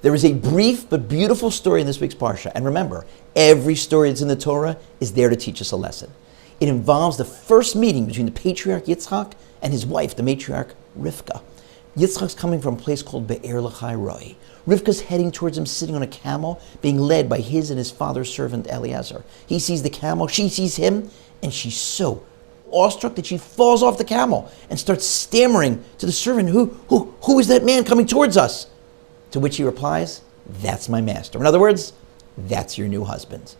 There is a brief but beautiful story in this week's Parsha. And remember, every story that's in the Torah is there to teach us a lesson. It involves the first meeting between the patriarch Yitzchak and his wife, the matriarch Rivka. Yitzchak's coming from a place called Be'er L'chai Roi. Rivka's heading towards him, sitting on a camel, being led by his and his father's servant Eliezer. He sees the camel, she sees him, and she's so awestruck that she falls off the camel and starts stammering to the servant, who is that man coming towards us? To which he replies, that's my master. In other words, that's your new husband.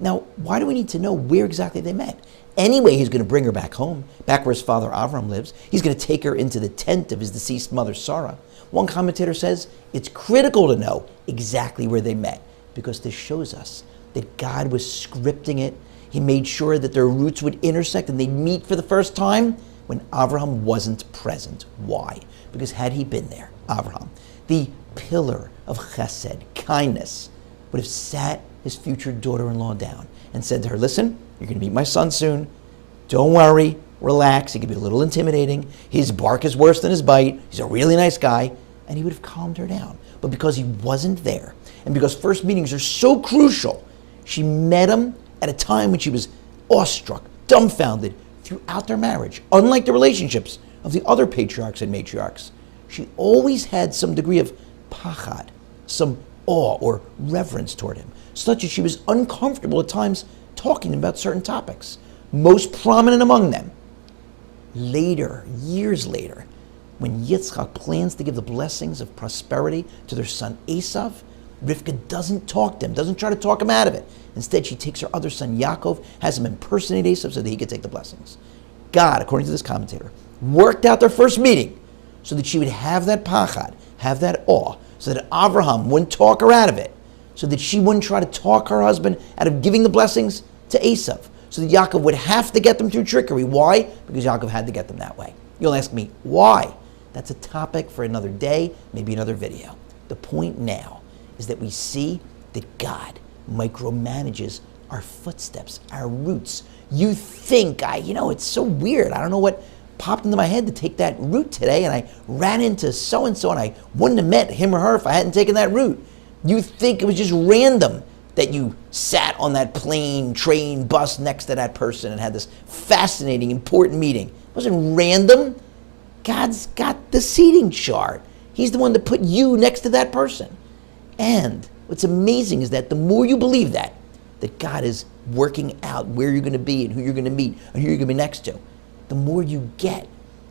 Now, why do we need to know where exactly they met? Anyway, he's going to bring her back home, back where his father Avram lives. He's going to take her into the tent of his deceased mother Sarah. One commentator says it's critical to know exactly where they met because this shows us that God was scripting it. He made sure that their roots would intersect and they'd meet for the first time when Avraham wasn't present. Why? Because had he been there, Avraham, the pillar of chesed, kindness, would have sat his future daughter-in-law down and said to her, listen, you're going to meet my son soon. Don't worry, relax. He can be a little intimidating. His bark is worse than his bite. He's a really nice guy. And he would have calmed her down. But because he wasn't there, and because first meetings are so crucial, she met him at a time when she was awestruck, dumbfounded throughout their marriage. Unlike the relationships of the other patriarchs and matriarchs, she always had some degree of pachad, some awe or reverence toward him, such that she was uncomfortable at times talking about certain topics. Most prominent among them, later, years later, when Yitzchak plans to give the blessings of prosperity to their son Esav, Rivka doesn't talk to him, doesn't try to talk him out of it. Instead, she takes her other son Yaakov, has him impersonate Esav so that he could take the blessings. God, according to this commentator, worked out their first meeting so that she would have that pachad, have that awe, so that Avraham wouldn't talk her out of it, so that she wouldn't try to talk her husband out of giving the blessings to Esav, so that Yaakov would have to get them through trickery. Why? Because Yaakov had to get them that way. You'll ask me, why? That's a topic for another day, maybe another video. The point now is that we see that God micromanages our footsteps, our roots. You think, it's so weird. I don't know what popped into my head to take that route today, and I ran into so-and-so, and I wouldn't have met him or her if I hadn't taken that route. You think it was just random that you sat on that plane, train, bus next to that person and had this fascinating, important meeting. It wasn't random. God's got the seating chart. He's the one that put you next to that person. And what's amazing is that the more you believe that God is working out where you're going to be and who you're going to meet and who you're going to be next to, the more you get.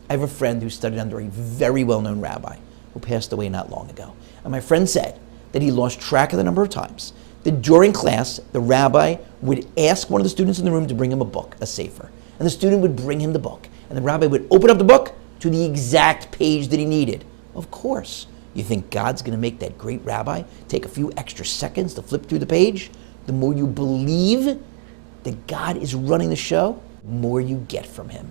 I have a friend who studied under a very well-known rabbi who passed away not long ago. And my friend said that he lost track of the number of times that during class, the rabbi would ask one of the students in the room to bring him a book, a sefer. And the student would bring him the book. And the rabbi would open up the book to the exact page that he needed. Of course. You think God's going to make that great rabbi take a few extra seconds to flip through the page? The more you believe that God is running the show, the more you get from him.